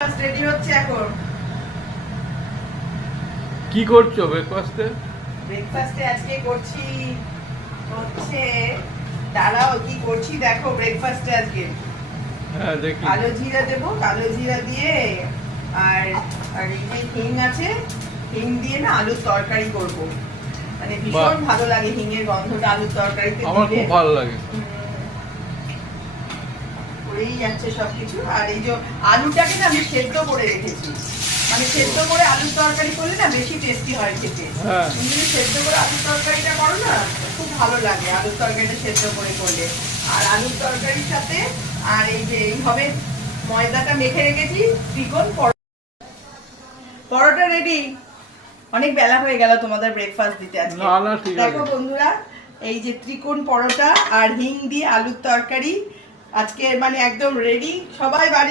Ready হচ্ছে এখন। কি করছো ব্রেকফাস্টে? ব্রেকফাস্টে আজকে করছি হচ্ছে, দাঁড়াও কি করছি দেখো ব্রেকফাস্টে আজকে। হ্যাঁ দেখি। কালো জিরা দেবো, কালো জিরা দিয়ে আর আর এই যে হিং আছে, হিং দিয়ে না আলুর তরকারি করব। মানে ভীষণ ভালো লাগে হিঙের গন্ধটা আলুর তরকারিতে দিলে। আমার খুব ভালো লাগে। করেই যাচ্ছে সবকিছু। আর এই যে আলুটাকে না আমি সেদ্ধ করে রেখেছি, মানে সেদ্ধ করে আলুর তরকারি করলে না বেশি টেস্টি হয় খেতে। হ্যাঁ। তুমি যদি সেদ্ধ করে আলুর তরকারিটা করো না খুব ভালো লাগে আলুর তরকারিটা সেদ্ধ করে করলে। আর আলুর তরকারির সাথে আর এই যে এইভাবে ময়দাটা মেখে রেখেছি ত্রিকোণ পরোটা রেডি। অনেক বেলা হয়ে গেল তোমাদের ব্রেকফাস্ট দিতে আজকে। না না ঠিক আছে। দেখো বন্ধুরা, এই যে ত্রিকোণ পরোটা আর হিং দিয়ে আলুর তরকারি আজকে মানে একদম রেডি। সবাই বাড়ি